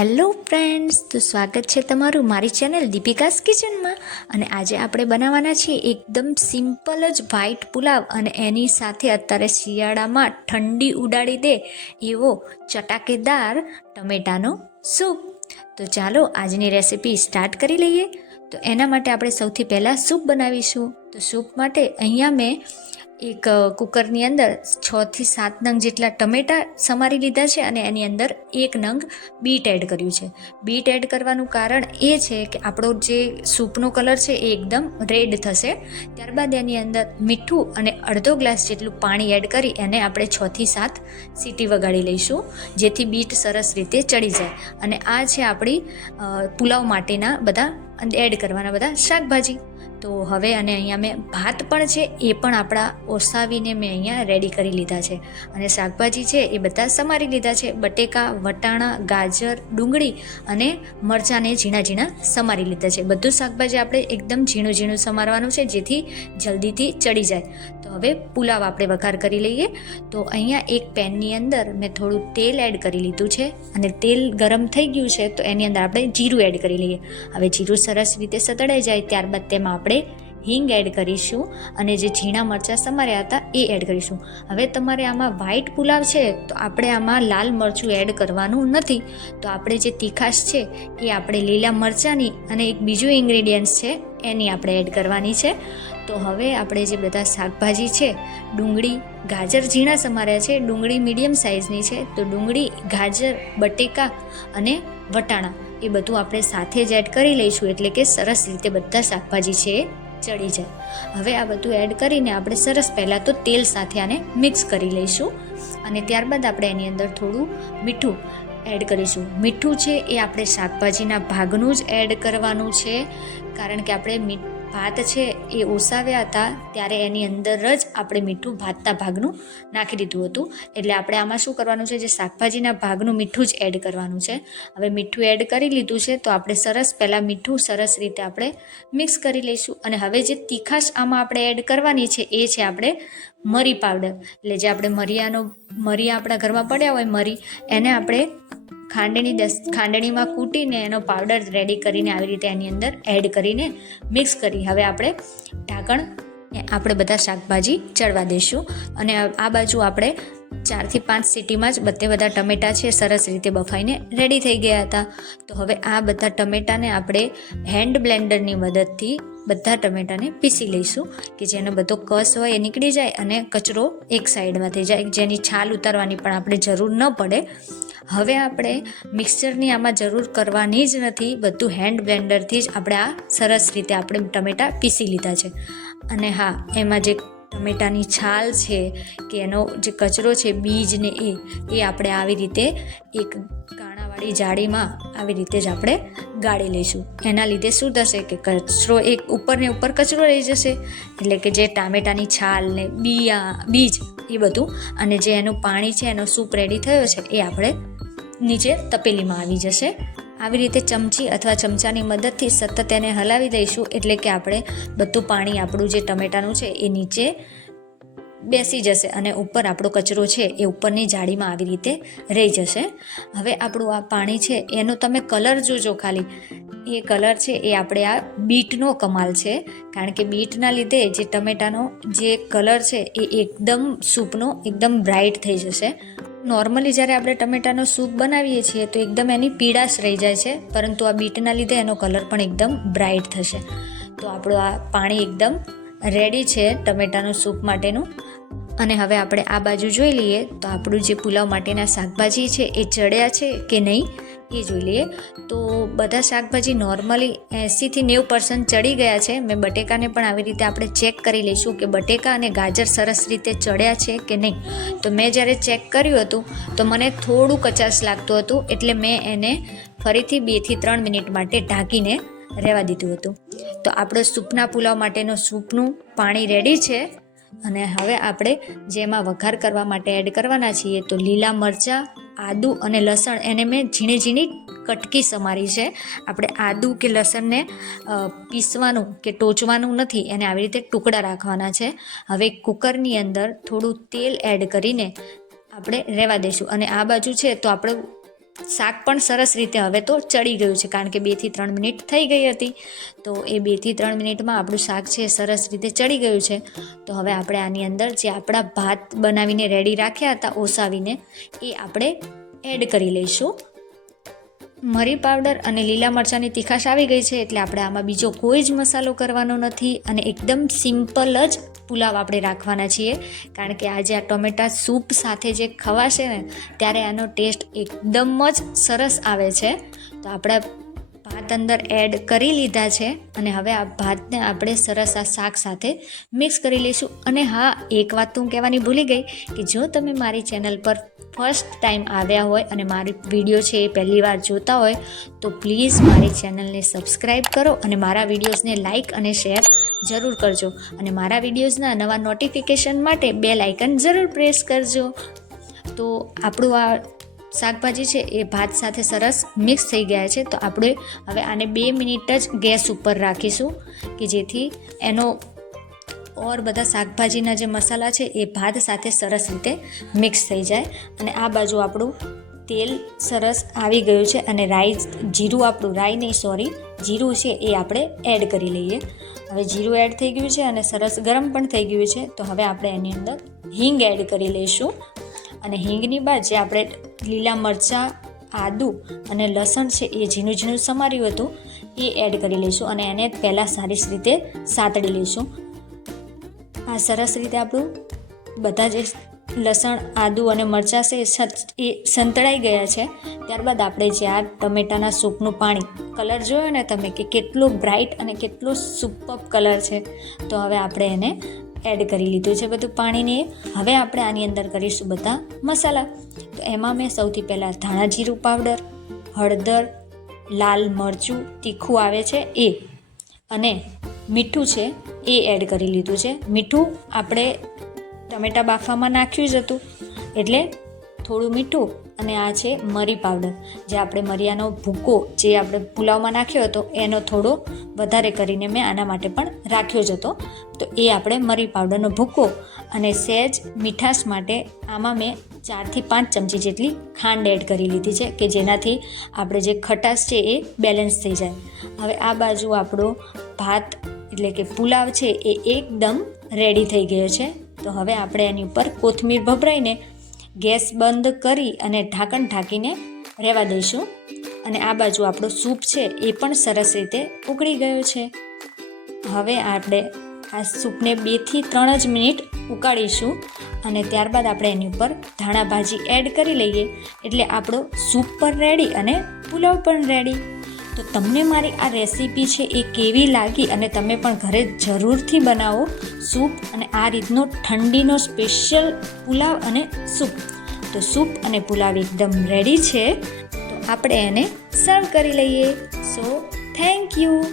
Hello friends, તો સ્વાગત છે તમારું મારી ચેનલ દીપિકાસ કિચનમાં. અને આજે આપણે બનાવવાના છીએ એકદમ સિમ્પલ જ વ્હાઈટ પુલાવ અને એની સાથે અત્યારે શિયાળામાં ઠંડી ઉડાડી દે એવો ચટાકેદાર ટમેટાનો સૂપ. તો ચાલો આજની રેસિપી સ્ટાર્ટ કરી લઈએ. તો એના માટે આપણે સૌથી પહેલાં સૂપ બનાવીશું. તો સૂપ માટે અહીંયા મેં એક કુકરની અંદર છથી સાત નંગ જેટલા ટમેટાં સમારી લીધા છે અને એની અંદર એક નંગ બીટ એડ કર્યું છે. બીટ એડ કરવાનું કારણ એ છે કે આપણો જે સૂપનો કલર છે એ એકદમ રેડ થશે. ત્યારબાદ એની અંદર મીઠું અને અડધો ગ્લાસ જેટલું પાણી એડ કરી એને આપણે છથી સાત સીટી વગાડી લઈશું, જેથી બીટ સરસ રીતે ચડી જાય. અને આ છે આપણી પુલાવ માટેના બધા એડ કરવાના બધા શાકભાજી. તો હવે અને અહીંયા મેં ભાત પણ છે, એ પણ આપણા ઓસાવીને મેં અહીંયા રેડી કરી લીધા છે. અને શાકભાજી છે, એ બધા સમારી લીધા છે. બટેકા, વટાણા, ગાજર, ડુંગળી અને મરચાંને ઝીણા ઝીણા સમારી લીધા છે. બધું શાકભાજી આપણે એકદમ ઝીણું ઝીણું સમારવાનું છે, જેથી જલ્દીથી ચડી જાય. તો હવે પુલાવ આપણે વઘાર કરી લઈએ. તો અહીંયા એક પેનની અંદર મેં થોડું તેલ એડ કરી લીધું છે અને તેલ ગરમ થઈ ગયું છે, તો એની અંદર આપણે જીરું એડ કરી લઈએ. હવે જીરું સરસ રીતે સતળાઈ જાય, ત્યારબાદ તેમાં આપણે હિંગ એડ કરીશું અને જે ઝીણા મરચાં સમાર્યા હતા એ એડ કરીશું. હવે તમારે આમાં વ્હાઈટ પુલાવ છે તો આપણે આમાં લાલ મરચું એડ કરવાનું નથી. તો આપણે જે તીખાશ છે એ આપણે લીલા મરચાંની અને એક બીજું ઇન્ગ્રેડિયન્ટ્સ છે એની આપણે એડ કરવાની છે. તો હવે આપણે જે બધા શાકભાજી છે, ડુંગળી, ગાજર ઝીણા સમાર્યા છે, ડુંગળી મીડિયમ સાઇઝની છે, તો ડુંગળી, ગાજર, બટેકા અને વટાણા એ બધું આપણે સાથે જ એડ કરી લઈશું એટલે કે સરસ રીતે બધા શાકભાજી છે એ ચડી જાય. હવે આ બધું એડ કરીને આપણે સરસ પહેલાં તો તેલ સાથે આને મિક્સ કરી લઈશું અને ત્યારબાદ આપણે એની અંદર થોડું મીઠું એડ કરીશું. મીઠું છે એ આપણે શાકભાજીના ભાગનું જ એડ કરવાનું છે, કારણ કે આપણે મી ભાત છે એ ઓસાવ્યા હતા ત્યારે એની અંદર જ આપણે મીઠું ભાતના ભાગનું નાખી દીધું હતું. એટલે આપણે આમાં શું કરવાનું છે? જે શાકભાજીના ભાગનું મીઠું જ એડ કરવાનું છે. હવે મીઠું એડ કરી લીધું છે તો આપણે સરસ પહેલાં મીઠું સરસ રીતે આપણે મિક્સ કરી લઈશું. અને હવે જે તીખાશ આમાં આપણે એડ કરવાની છે એ છે આપણે મરી પાવડર. એટલે જે આપણે મરિયાનો, મરી આપણા ઘરમાં પડ્યા હોય મરી, એને આપણે ખાંડણી દસ ખાંડણીમાં કૂટીને એનો પાવડર રેડી કરીને આવી રીતે એની અંદર એડ કરીને મિક્સ કરી. હવે આપણે ઢાંકણ આપણે બધા શાકભાજી ચડવા દઈશું. અને આ બાજુ આપણે ચારથી પાંચ સિટીમાં જ બધે બધા ટમેટાં છે, સરસ રીતે બફાઈને રેડી થઈ ગયા હતા. તો હવે આ બધા ટમેટાને આપણે હેન્ડ બ્લેન્ડરની મદદથી બધા ટમેટાને પીસી લઈશું કે જેનો બધો કસ હોય એ નીકળી જાય અને કચરો એક સાઈડમાં થઈ જાય. જેની છાલ ઉતારવાની પણ આપણે જરૂર ન પડે. હવે આપણે મિક્સચરની આમાં જરૂર કરવાની જ નથી. બધું હેન્ડ બ્લેન્ડરથી જ આપણે આ સરસ રીતે આપણે ટમેટાં પીસી લીધા છે. અને હા, એમાં જે ટમેટાની છાલ છે કે એનો જે કચરો છે, બીજને એ એ આપણે આવી રીતે એક કાણાવાળી જાળીમાં આવી રીતે જ આપણે ગાળી લઈશું. એના લીધે શું થશે કે કચરો એક ઉપર ને ઉપર કચરો રહી જશે. એટલે કે જે ટામેટાની છાલ ને બિયા, બીજ એ બધું અને જે એનું પાણી છે, એનો સૂપ રેડી થયો છે, એ આપણે નીચે તપેલીમાં આવી જશે. આવી રીતે ચમચી અથવા ચમચાની મદદથી સતત એને હલાવી દઈશું. એટલે કે આપણે બધું પાણી આપણું જે ટમેટાનું છે, એ નીચે બેસી જશે અને ઉપર આપણો કચરો છે એ ઉપરની જાળીમાં આવી રીતે રહી જશે. હવે આપણું આ પાણી છે, એનો તમે કલર જોજો ખાલી. એ કલર છે એ આપણે આ બીટનો કમાલ છે. કારણ કે બીટના લીધે જે ટમેટાનો જે કલર છે એ એકદમ સૂપનો, એકદમ બ્રાઇટ થઈ જશે. નોર્મલી જ્યારે આપણે ટમેટાનો સૂપ બનાવીએ છીએ તો એકદમ એની પીળાશ રહી જાય છે, પરંતુ આ બીટના લીધે એનો કલર પણ એકદમ બ્રાઇટ થશે. તો આપણું આ પાણી એકદમ રેડી છે ટમેટાનું સૂપ માટેનું. અને હવે આપણે આ બાજુ જોઈ લઈએ તો આપણું જે પુલાવ માટેના શાકભાજી છે, એ ચડ્યા છે કે નહીં, એ જોઈ લઈએ. તો બધા શાકભાજી નોર્મલી એંસીથી નેવું પર્સન્ટ ચડી ગયા છે. મેં બટેકાને પણ આવી રીતે આપણે ચેક કરી લઈશું કે બટેકા અને ગાજર સરસ રીતે ચડ્યા છે કે નહીં. તો મેં જ્યારે ચેક કર્યું હતું, તો મને થોડું કચાશ લાગતું હતું, એટલે મેં એને ફરીથી બેથી ત્રણ મિનિટ માટે ઢાંકીને રહેવા દીધું હતું. તો આપણો સૂપના પુલાવ માટેનો સૂપનું પાણી રેડી છે. અને હવે આપણે જેમાં વઘાર કરવા માટે એડ કરવાના છીએ તો લીલા મરચાં, આદું અને લસણ. એને મેં ઝીણી ઝીણી કટકી સમારી છે. આપણે આદું કે લસણને પીસવાનું કે ટોચવાનું નથી, એને આવી રીતે ટુકડા રાખવાના છે. હવે કુકરની અંદર થોડું તેલ એડ કરીને આપણે રહેવા દઈશું. અને આ બાજુ છે તો આપણે શાક પણ સરસ રીતે હવે તો ચડી ગયું છે, કારણ કે બેથી ત્રણ મિનિટ થઈ ગઈ હતી. તો એ બેથી ત્રણ મિનિટમાં આપણું શાક છે સરસ રીતે ચડી ગયું છે. તો હવે આપણે આની અંદર જે આપણા ભાત બનાવીને રેડી રાખ્યા હતા ઓસાવીને, એ આપણે એડ કરી લઈશું. મરી પાવડર અને લીલા મરચાંની તીખાશ આવી ગઈ છે એટલે આપણે આમાં બીજો કોઈ જ મસાલો કરવાનો નથી અને એકદમ સિમ્પલ જ પુલાવ આપણે રાખવાના છીએ. કારણ કે આજે આ ટોમેટા સૂપ સાથે જે ખવાશે ને, ત્યારે આનો ટેસ્ટ એકદમ જ સરસ આવે છે. તો આપણા ભાત અંદર એડ કરી લીધા છે અને હવે આ ભાતને આપણે સરસ આ શાક સાથે મિક્સ કરી લઈશું. અને હા, એક વાત તો હું કહેવાની ભૂલી ગઈ કે જો તમે મારી ચેનલ પર ફર્સ્ટ ટાઈમ આવ્યા હોય અને મારી વીડિયો છે એ પહેલી વાર જોતા હોય, તો પ્લીઝ મારી ચેનલને સબસ્ક્રાઈબ કરો અને મારા વિડીયોઝને લાઇક અને શેર જરૂર કરજો. અને મારા વિડીયોઝના નવા નોટિફિકેશન માટે બે લાઇકન જરૂર પ્રેસ કરજો. તો આપણું આ શાકભાજી છે એ ભાત સાથે સરસ મિક્સ થઈ ગયા છે, તો આપણે હવે આને બે મિનિટ જ ગેસ ઉપર રાખીશું કે જેથી એનો ઓર બધા શાકભાજીના જે મસાલા છે એ ભાત સાથે સરસ રીતે મિક્સ થઈ જાય અને આ બાજુ આપણું તેલ સરસ આવી ગયું છે અને રાઈ જીરું આપણું, રાઈ નહીં સોરી જીરું છે એ આપણે એડ કરી લઈએ. હવે જીરું એડ થઈ ગયું છે અને સરસ ગરમ પણ થઈ ગયું છે, તો હવે આપણે એની અંદર હિંગ એડ કરી લઈશું. અને હિંગની બાદ જે આપણે લીલા મરચાં, આદું અને લસણ છે એ ઝીણું ઝીણું સમાર્યું હતું, એ એડ કરી લઈશું અને એને પહેલાં સારી રીતે સાતડી લઈશું. આ સરસ રીતે આપણું બધા જે લસણ, આદુ અને મરચાં છે એ સત- એ સંતળાઈ ગયા છે. ત્યારબાદ આપણે જે આ ટમેટાના સૂપનું પાણી કલર જોયો ને તમે કે કેટલો બ્રાઇટ અને કેટલો સુપર કલર છે. તો હવે આપણે એને એડ કરી લીધું છે બધું પાણીને. હવે આપણે આની અંદર કરીશું બધા મસાલા. તો એમાં મેં સૌથી પહેલાં ધાણા જીરું પાવડર, હળદર, લાલ મરચું, તીખું આવે છે એ. અને મીઠું છે એ એડ કરી લીધું છે. મીઠું આપણે ટમેટા બાફામાં નાખ્યું જ હતું. એટલે થોડું મીઠું અને આ છે મરી પાવડર જે આપણે મરિયાનો ભૂકો જે આપણે પુલાવમાં નાખ્યો હતો, એનો થોડો વધારે કરીને મેં આના માટે પણ રાખ્યો જ હતો. તો એ આપણે મરી પાવડરનો ભૂકો અને સહેજ મીઠાશ માટે આમાં મેં ચારથી પાંચ ચમચી જેટલી ખાંડ એડ કરી લીધી છે કે જેનાથી આપણે જે ખટાશ છે એ બેલેન્સ થઈ જાય. હવે આ બાજુ આપણો ભાત એટલે કે પુલાવ છે એ એકદમ રેડી થઈ ગયો છે. તો હવે આપણે એની ઉપર કોથમીર ભભરાઈને ગેસ બંધ કરી અને ઢાંકણ ઢાંકીને રહેવા દઈશું. અને આ બાજુ આપણો સૂપ છે એ પણ સરસ રીતે ઉકળી ગયો છે. હવે આપણે આ સૂપને બેથી ત્રણ જ મિનિટ ઉકાળીશું અને ત્યારબાદ આપણે એની ઉપર ધાણા ભાજી એડ કરી લઈએ. એટલે આપણો સૂપ પણ રેડી અને પુલાવ પણ રેડી તો તમને મારી આ રેસીપી છે એ કેવી લાગી અને તમે પણ ઘરે જરૂરથી બનાવો સૂપ અને આ રીતનો ઠંડીનો સ્પેશિયલ પુલાવ અને સૂપ. તો સૂપ અને પુલાવ એકદમ રેડી છે. તો આપણે એને સર્વ કરી લઈએ. So thank you